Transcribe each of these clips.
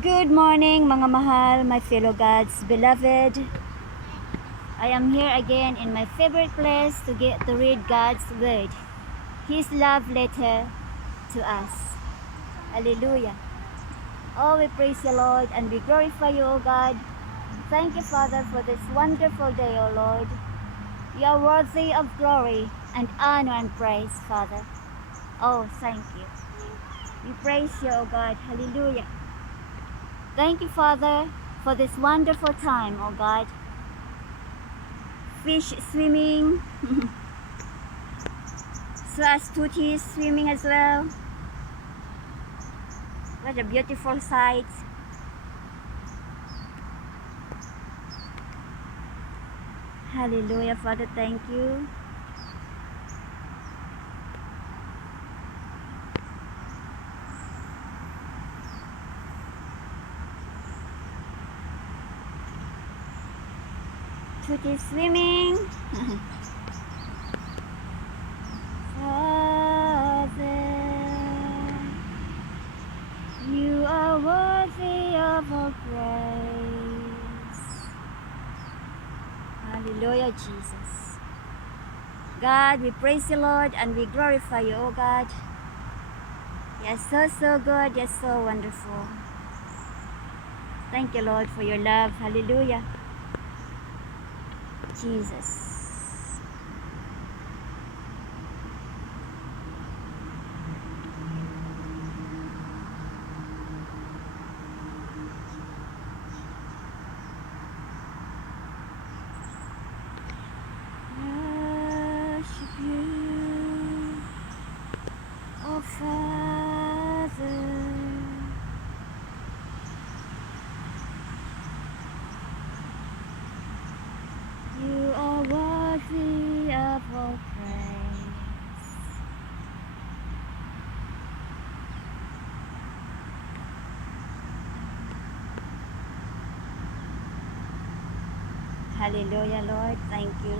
Good morning mga mahal, my fellow God's beloved. I am here again in my favorite place to read God's word, His love letter to us. Hallelujah. Oh, we praise you, Lord, and we glorify you, O God. Thank you, Father, for this wonderful day, O Lord. You are worthy of glory and honor and praise, Father. Oh, thank you. We praise you, O God. Hallelujah. Thank you, Father, for this wonderful time, oh God. Fish swimming, Tutti swimming as well. What a beautiful sight. Hallelujah, Father, thank you. Tutti swimming. Father, you are worthy of our praise. Hallelujah, Jesus. God, we praise you, Lord, and we glorify you, oh God. You're so good, you're so wonderful. Thank you, Lord, for your love. Hallelujah. Jesus. Worship you, oh Father. You are worthy of all praise. Hallelujah, Lord. Thank you.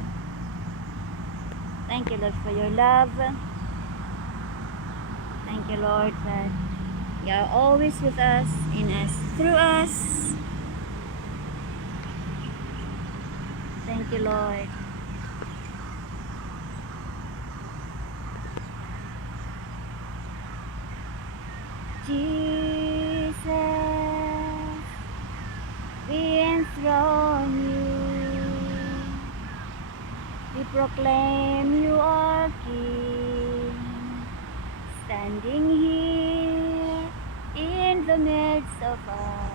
Thank you, Lord, for your love. Thank you, Lord, that you are always with us, in us, through us. Thank you, Lord. Jesus, we enthrone you. We proclaim you are King, standing here in the midst of us.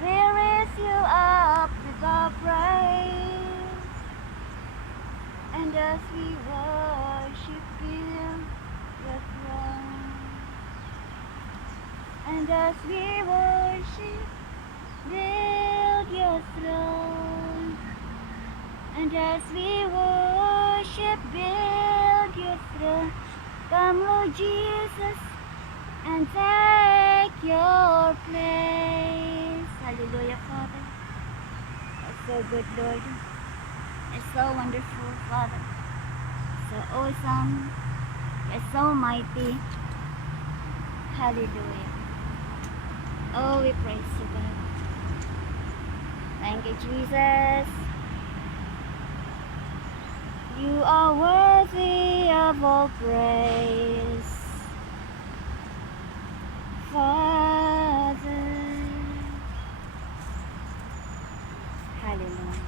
We raise you up with our praise, and as we worship you, your throne. And as we worship, build your throne. And as we worship, build your throne. Come, Lord Jesus, and take your place. Hallelujah, Father. You're so good, Lord. You're so wonderful, Father. So awesome. You're so mighty. Hallelujah. Oh, we praise you, God. Thank you, Jesus. You are worthy of all praise, Father. Hallelujah.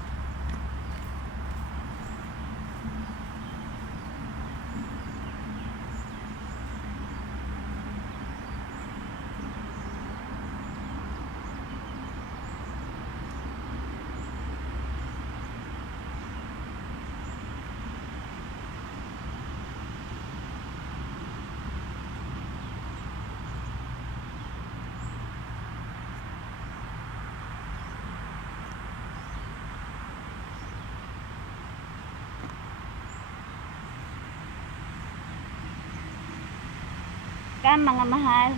Come, mga mahal,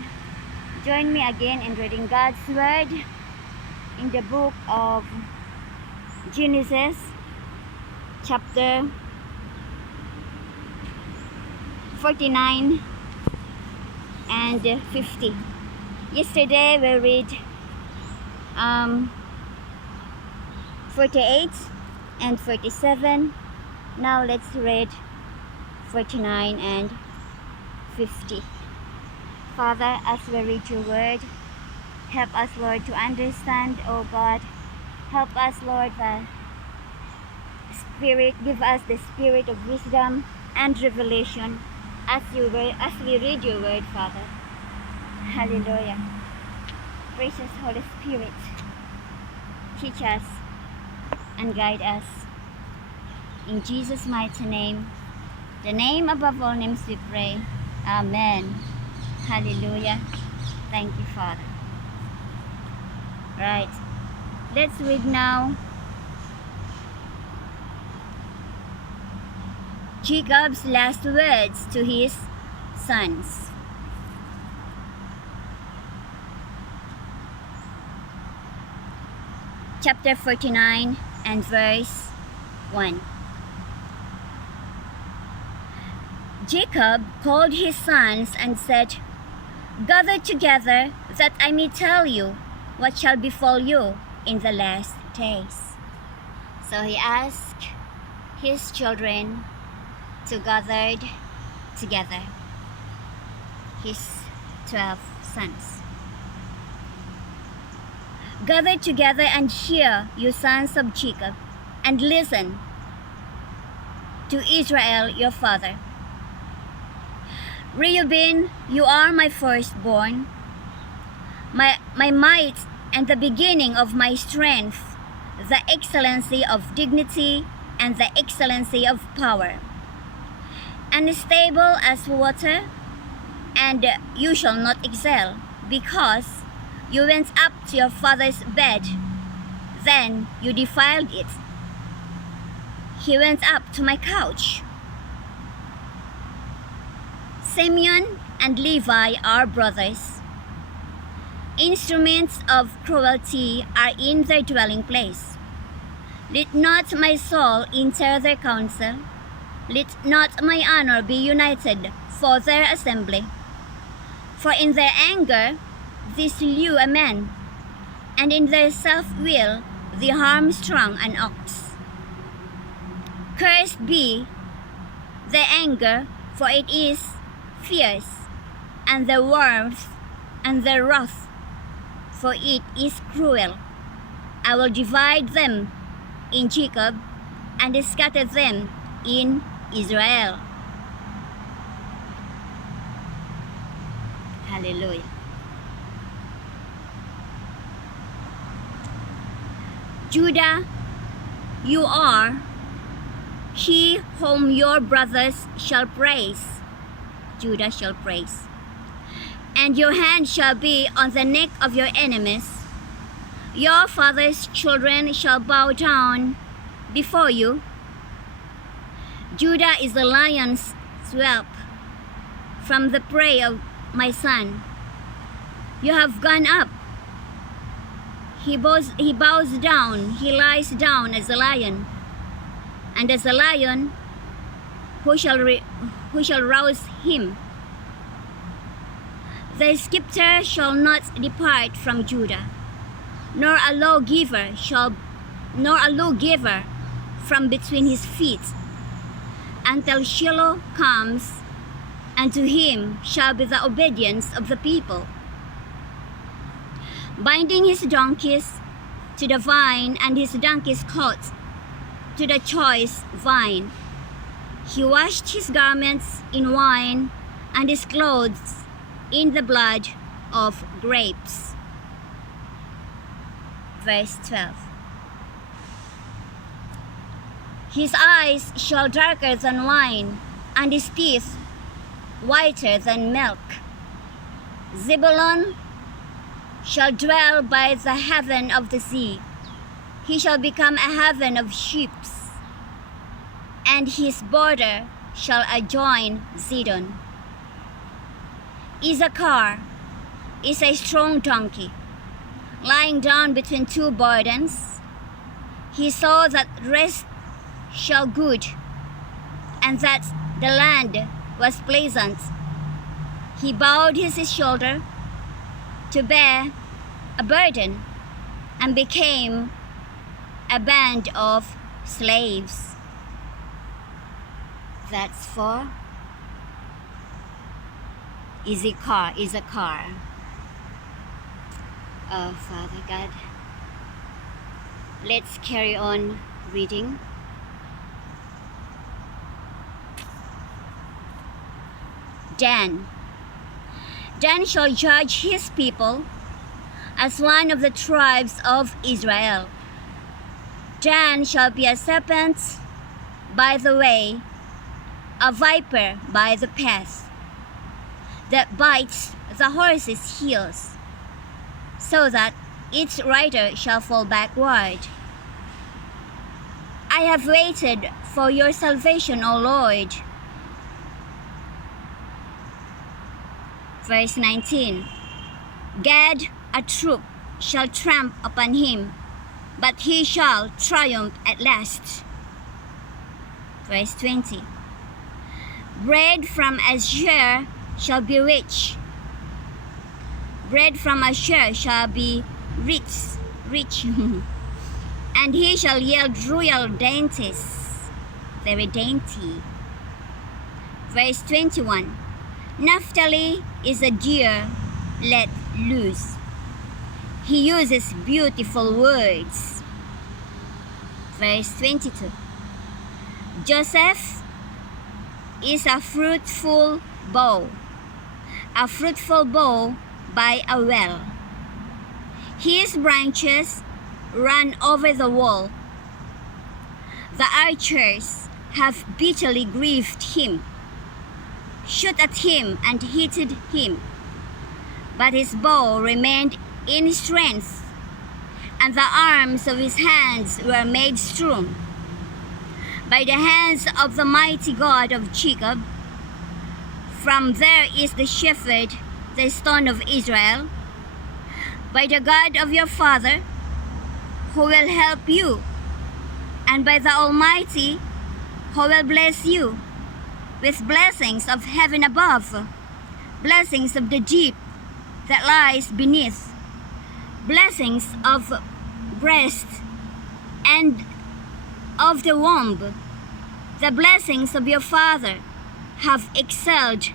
join me again in reading God's Word in the book of Genesis, chapter 49 and 50. Yesterday we read 48 and 47. Now let's read 49 and 50. Father, as we read your word, help us, Lord, to understand, oh God. Help us, Lord, the Spirit, give us the spirit of wisdom and revelation as we read your word, Father. Hallelujah. Precious Holy Spirit, teach us and guide us. In Jesus' mighty name, the name above all names we pray. Amen. Hallelujah. Thank you, Father. Right. Let's read now Jacob's last words to his sons. Chapter 49 and verse 1. Jacob called his sons and said, "Gather together that I may tell you what shall befall you in the last days." So he asked his children to gather together, his 12 sons. "Gather together and hear, you sons of Jacob, and listen to Israel your father. Reuben, you are my firstborn, my might and the beginning of my strength, the excellency of dignity and the excellency of power. Unstable as water, and you shall not excel, because you went up to your father's bed, then you defiled it. He went up to my couch. Simeon and Levi are brothers. Instruments of cruelty are in their dwelling place. Let not my soul enter their council. Let not my honor be united for their assembly. For in their anger they slew a man, and in their self-will they harm-strung an ox. Cursed be their anger, for it is fierce, and their warmth and their wrath, for it is cruel. I will divide them in Jacob and scatter them in Israel." Hallelujah. Judah, you are he whom your brothers shall praise. Judah shall praise. And your hand shall be on the neck of your enemies. Your father's children shall bow down before you. Judah is the lion's whelp from the prey of my son. You have gone up. He bows down, he lies down as a lion. And as a lion, who shall rouse him? The scepter shall not depart from Judah, nor a lawgiver from between his feet, until Shiloh comes, and to him shall be the obedience of the people. Binding his donkeys to the vine, and his donkey's coat to the choice vine. He washed his garments in wine, and his clothes in the blood of grapes. Verse 12. His eyes shall darker than wine, and his teeth whiter than milk. Zebulun shall dwell by the haven of the sea. He shall become a haven of ships, and his border shall adjoin Zidon. Issachar is a strong donkey, lying down between two burdens. He saw that rest shall good, and that the land was pleasant. He bowed his shoulder to bear a burden and became a band of slaves. That's for Issachar. Oh, Father God. Let's carry on reading. Dan shall judge his people as one of the tribes of Israel. Dan shall be a serpent by the way, a viper by the path, that bites the horse's heels, so that its rider shall fall backward. I have waited for your salvation, O Lord. Verse 19. Gad, a troop, shall tramp upon him, but he shall triumph at last. Verse 20. Bread from Asher shall be rich. Bread from Asher shall be rich. And he shall yield royal dainties, very dainty. Verse 21. Naphtali is a deer let loose. He uses beautiful words. Verse 22. Joseph is a fruitful bough by a well. His branches run over the wall. The archers have bitterly grieved him, shot at him and hit him. But his bow remained in strength, and the arms of his hands were made strong. By the hands of the mighty God of Jacob, from there is the shepherd, the stone of Israel. By the God of your father, who will help you, and by the Almighty, who will bless you with blessings of heaven above, blessings of the deep that lies beneath, blessings of breast and of the womb. The blessings of your father have excelled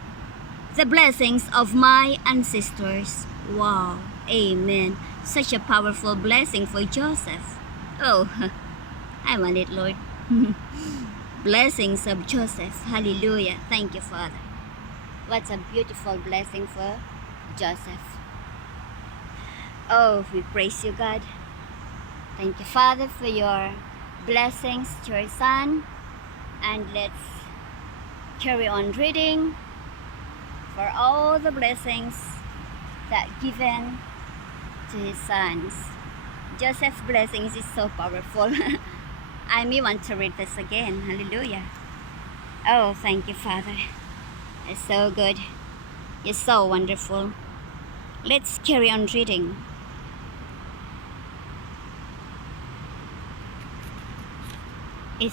the blessings of my ancestors. Wow, amen. Such a powerful blessing for Joseph. Oh, I want it, Lord. Blessings of Joseph. Hallelujah. Thank you, Father. What a beautiful blessing for Joseph. Oh, we praise you, God. Thank you, Father, for your blessings to your son. And let's carry on reading for all the blessings that given to his sons. Joseph's blessings is so powerful. I may want to read this again. Hallelujah. Oh, thank you, Father. It's so good. You're so wonderful. Let's carry on reading. It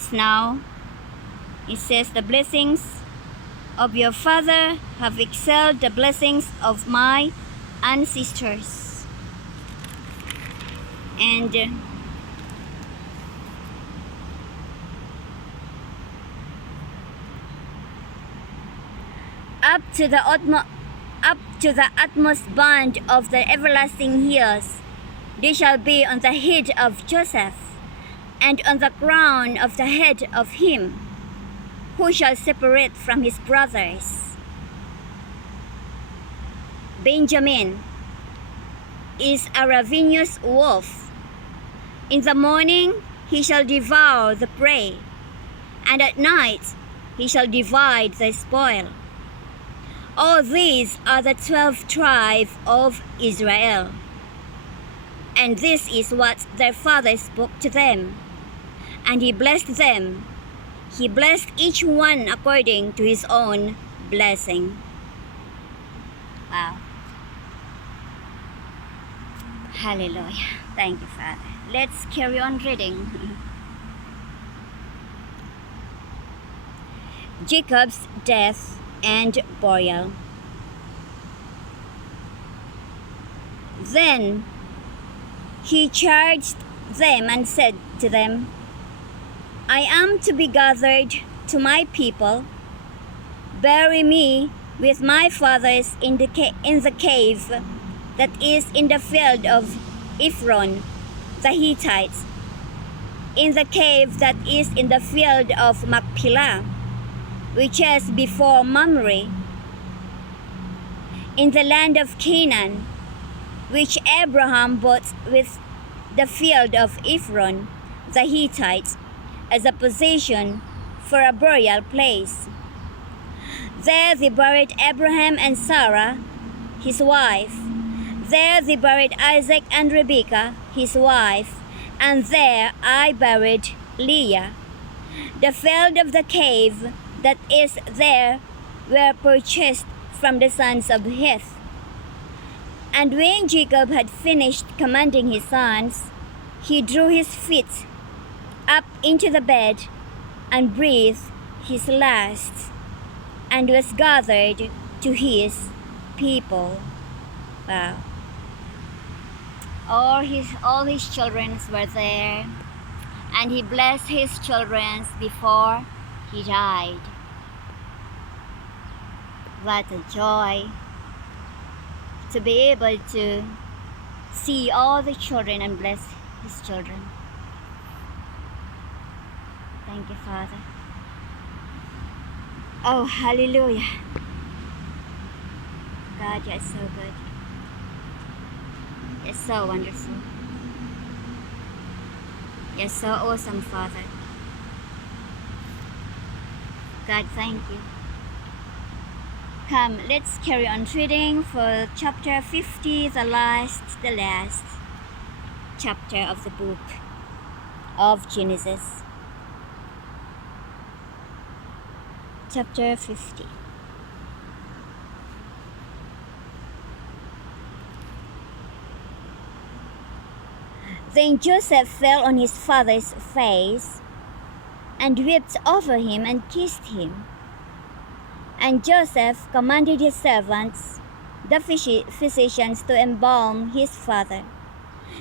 says, the blessings of your father have excelled the blessings of my ancestors. And up to the utmost band of the everlasting hills, they shall be on the head of Joseph, and on the crown of the head of him who shall separate from his brothers. Benjamin is a ravenous wolf. In the morning he shall devour the prey, and at night he shall divide the spoil. All these are the 12 tribes of Israel. And this is what their father spoke to them. And he blessed them. He blessed each one according to his own blessing. Wow. Hallelujah. Thank you, Father. Let's carry on reading. Jacob's death and burial. Then he charged them and said to them, I am to be gathered to my people. Bury me with my fathers in the cave that is in the field of Ephron the Hittites, in the cave that is in the field of Machpelah, which is before Mamre, in the land of Canaan, which Abraham bought with the field of Ephron the Hittite as a possession for a burial place. There they buried Abraham and Sarah, his wife. There they buried Isaac and Rebekah, his wife, and there I buried Leah. The field of the cave that is there were purchased from the sons of Heth. And when Jacob had finished commanding his sons, he drew his feet up into the bed and breathed his last, and was gathered to his people. Wow. All his children were there, and he blessed his children before he died. What a joy to be able to see all the children and bless his children. Thank you, Father. Oh, hallelujah. God, you're so good. You're so wonderful. You're so awesome, Father. God, thank you. Come, let's carry on reading for chapter 50, the last chapter of the book of Genesis. Chapter 50. Then Joseph fell on his father's face and wept over him and kissed him. And Joseph commanded his servants, the physicians, to embalm his father.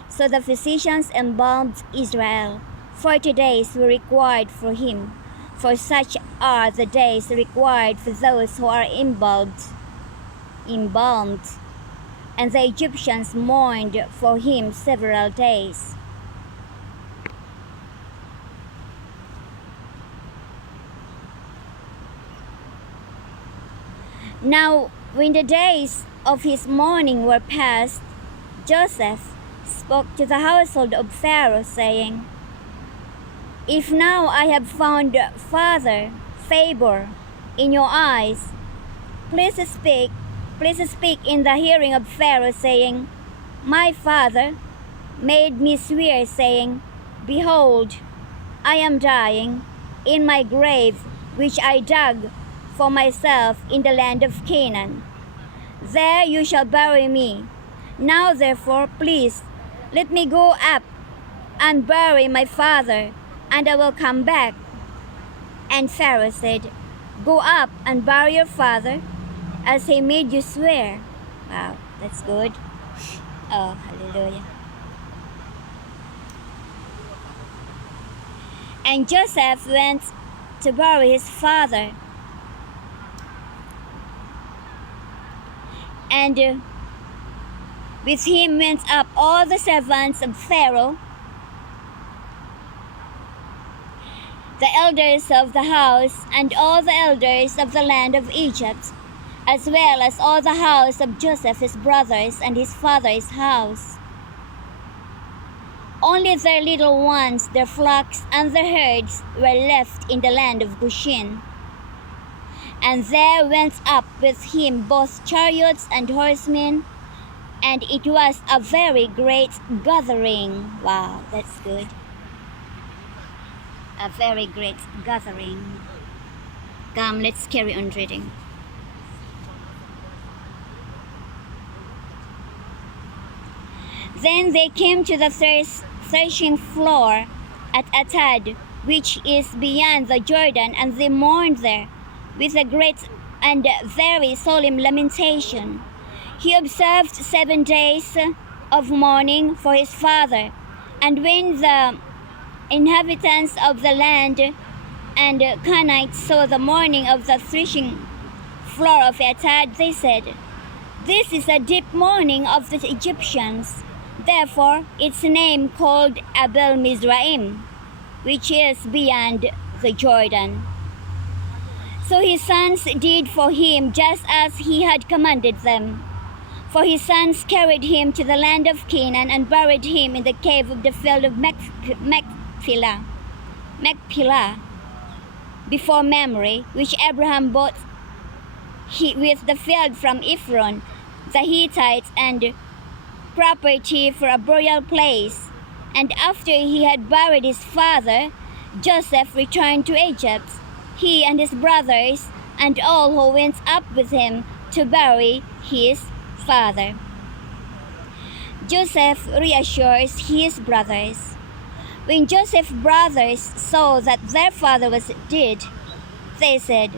So the physicians embalmed Israel. 40 days were required for him, for such are the days required for those who are embalmed. And the Egyptians mourned for him several days. Now, when the days of his mourning were past, Joseph spoke to the household of Pharaoh, saying, If now I have found favor in your eyes, please speak in the hearing of Pharaoh, saying, My father made me swear, saying, Behold, I am dying in my grave, which I dug for myself in the land of Canaan. There you shall bury me. Now therefore, please, let me go up and bury my father, and I will come back. And Pharaoh said, Go up and bury your father, as he made you swear. Wow, that's good. Oh, hallelujah. And Joseph went to bury his father. And with him went up all the servants of Pharaoh, the elders of the house, and all the elders of the land of Egypt, as well as all the house of Joseph his brothers and his father's house. Only their little ones, their flocks, and their herds were left in the land of Goshen. And there went up with him both chariots and horsemen, and it was a very great gathering. Wow, that's good. A very great gathering. Come, let's carry on reading. Then they came to the threshing floor at Atad, which is beyond the Jordan, and they mourned there with a great and very solemn lamentation. He observed 7 days of mourning for his father. And when the inhabitants of the land and Canaanites saw the mourning of the threshing floor of Atad, they said, "This is a deep mourning of the Egyptians." Therefore its name called Abel Mizraim, which is beyond the Jordan. So his sons did for him just as he had commanded them. For his sons carried him to the land of Canaan and buried him in the cave of the field of Machpelah, before Mamre, which Abraham bought with the field from Ephron, the Hittites, and property for a burial place. And after he had buried his father, Joseph returned to Egypt, he and his brothers, and all who went up with him to bury his father. Joseph reassures his brothers. When Joseph's brothers saw that their father was dead, they said,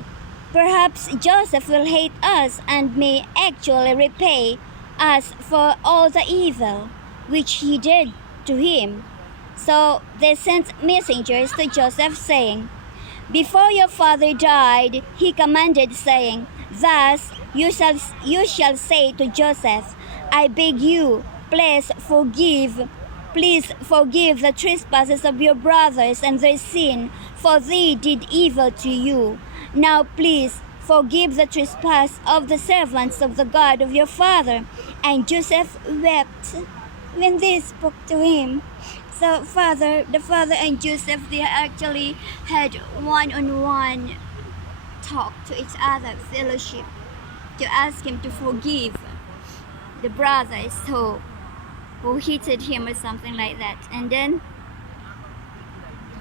"Perhaps Joseph will hate us and may actually repay us for all the evil which he did to him." So they sent messengers to Joseph, saying, "Before your father died, he commanded, saying, Thus you shall say to Joseph, I beg you, please forgive the trespasses of your brothers and their sin, for they did evil to you. Now please forgive the trespass of the servants of the God of your father." And Joseph wept when they spoke to him. So the father and Joseph, they actually had one-on-one talk to each other, fellowship, to ask him to forgive the brothers who hated him or something like that. And then,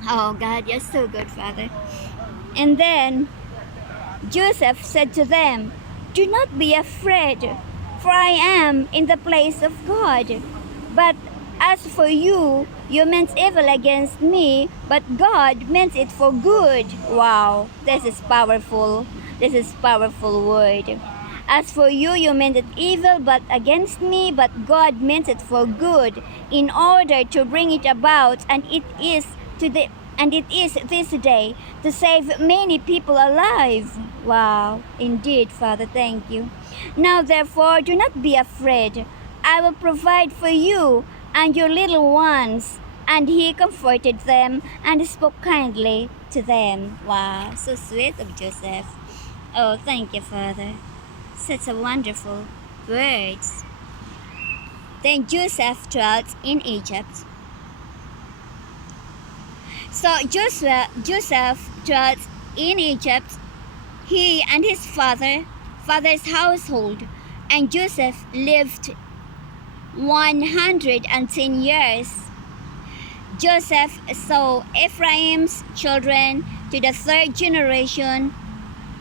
oh God, you're so good, Father. And then Joseph said to them, "Do not be afraid, for I am in the place of God. But as for you, you meant evil against me, but God meant it for good." Wow, this is powerful. This is powerful word. "As for you, you meant it evil but against me, but God meant it for good, in order to bring it about, and it is this day, to save many people alive." Wow, indeed, Father, thank you. "Now therefore, do not be afraid. I will provide for you and your little ones." And he comforted them and spoke kindly to them. Wow, so sweet of Joseph. Oh, thank you, Father. Such a wonderful words. Then Joseph dwelt in Egypt. So Joseph dwelt in Egypt, he and his father's household, and Joseph lived 110 years. Joseph saw Ephraim's children to the third generation.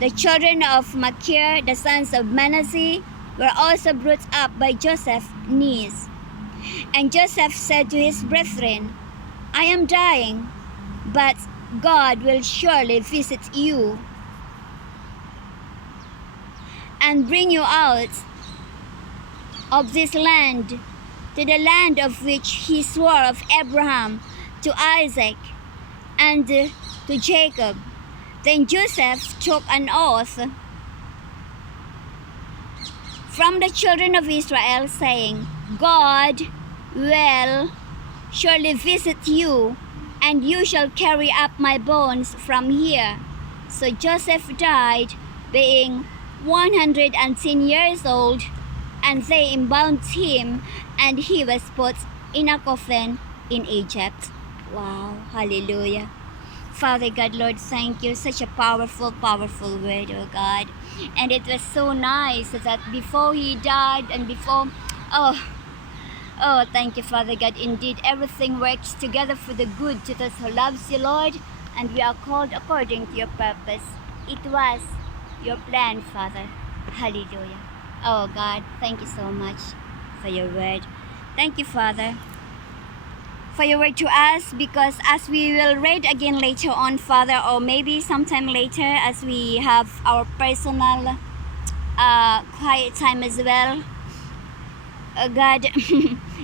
The children of Machir, the sons of Manasseh, were also brought up by Joseph's knees. And Joseph said to his brethren, "I am dying, but God will surely visit you and bring you out of this land to the land of which he swore of Abraham, to Isaac, and to Jacob." Then Joseph took an oath from the children of Israel, saying, "God will surely visit you, and you shall carry up my bones from here." So Joseph died, being 110 years old, and they embalmed him, and he was put in a coffin in Egypt. Wow, hallelujah. Father God, Lord, thank you. Such a powerful, powerful word, oh God. And it was so nice that before he died and before, oh, thank you, Father God. Indeed, everything works together for the good to those who loves you, Lord, and we are called according to your purpose. It was your plan, Father. Hallelujah. Oh God, thank you so much for your word. Thank you, Father, for your word to us, because as we will read again later on, Father, or maybe sometime later as we have our personal quiet time as well, God,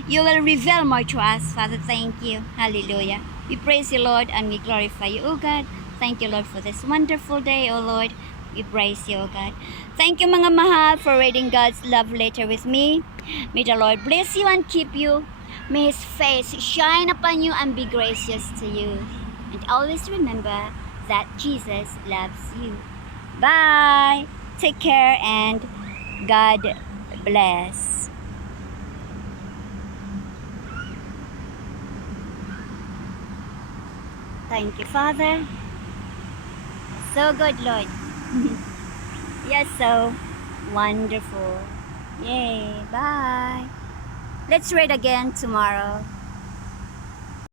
you will reveal more to us, Father. Thank you. Hallelujah. We praise you, Lord, and we glorify you, oh God. Thank you, Lord, for this wonderful day, oh Lord. We praise you, oh God. Thank you, mga mahal, for reading God's love letter with me. May the Lord bless you and keep you. May His face shine upon you and be gracious to you. And always remember that Jesus loves you. Bye. Take care and God bless. Thank you, Father. So good, Lord. You're so wonderful. Yay. Bye. Let's read again tomorrow.